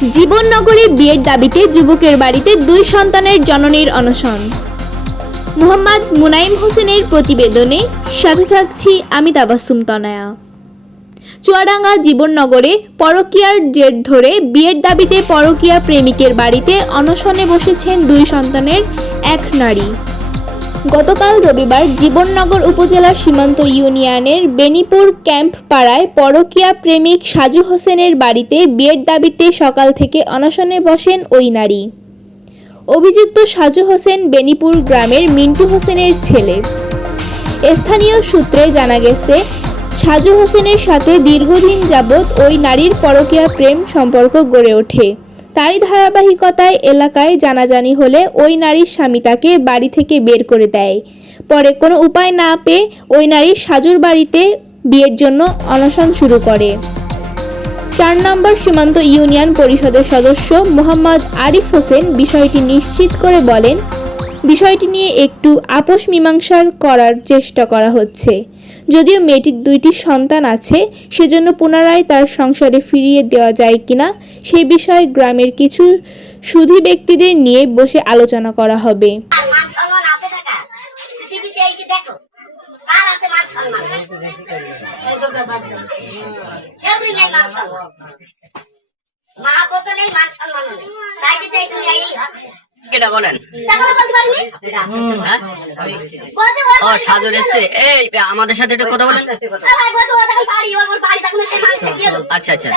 জীবননগরে বিয়ের দাবিতে যুবকের বাড়িতে দুই সন্তানের জননীর অনশন। মোহাম্মদ মুনাইম হোসেনের প্রতিবেদনে, সাথে থাকছি আমি তাবাসুম তনায়া। চুয়াডাঙ্গা জীবননগরে পরকীয়ার জের ধরে বিয়ের দাবিতে পরকীয়া প্রেমিকের বাড়িতে অনশনে বসেছেন দুই সন্তানের এক নারী। গতকাল রবিবার জীবননগর উপজেলার সীমান্ত ইউনিয়নের বেনিপুর ক্যাম্প পাড়ায় পরকীয়া প্রেমিক সাজু হোসেনের বাড়িতে বিয়ের দাবিতে সকাল থেকে অনশনে বসেন ওই নারী। অভিযুক্ত সাজু হোসেন বেনিপুর গ্রামের মিন্টু হোসেনের ছেলে। স্থানীয় সূত্রে জানা গেছে, সাজু হোসেনের সাথে দীর্ঘদিন যাবৎ ওই নারীর পরকীয়া প্রেম সম্পর্ক গড়ে ওঠে। তারই ধারাবাহিকতায় এলাকায় জানাজানি হলে ওই নারীর স্বামী তাকে বাড়ি থেকে বের করে দেয়। পরে কোনো উপায় না পেয়ে ওই নারী সাজুর বাড়িতে বিয়ের জন্য অনশন শুরু করে। চার নম্বর সীমান্ত ইউনিয়ন পরিষদের সদস্য মোহাম্মদ আরিফ হোসেন বিষয়টি নিশ্চিত করে বলেন, বিষয়টি নিয়ে একটু আপোষ মীমাংসার করার চেষ্টা করা হচ্ছে। যদিও মেয়েটির দুইটি সন্তান আছে, সেজন্য পুনরায় তার সংসারে ফিরিয়ে দেওয়া যায় কিনা সেই বিষয়ে গ্রামের কিছু সুধী ব্যক্তিদের নিয়ে বসে আলোচনা করা হবে। আছে সম্মান? নেই মান সম্মান। নেই তাই দিতে একটু বলেন। হ্যাঁ? ও সাজুর এসছে এই আমাদের সাথে একটু কথা বলেন। কি হলো আচ্ছা আচ্ছা।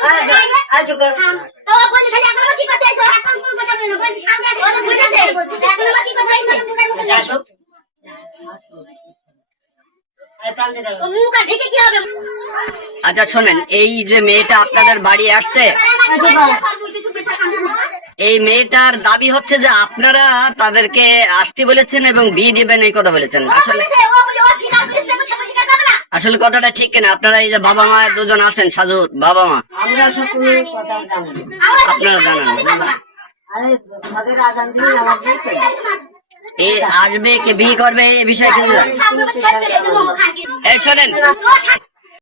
ও দেখো আচ্ছা শোনেন, এই যে মেয়েটা আপনাদের বাড়ি আসছে, এই মেয়েটার দাবি হচ্ছে যে আপনারা তাদেরকে আসতে বলেছেন এবং বিয়ে দিবেন, এই কথা বলেছেন আসলে। আসলে কথাটা ঠিক কিনা আপনারা এই যে বাবা মা দুজন আছেন, সাজু বাবা মা আপনারা জানেন। এ আসবে কে বিয়ে করবে এ বিষয়ে কিছু? এই শোনেন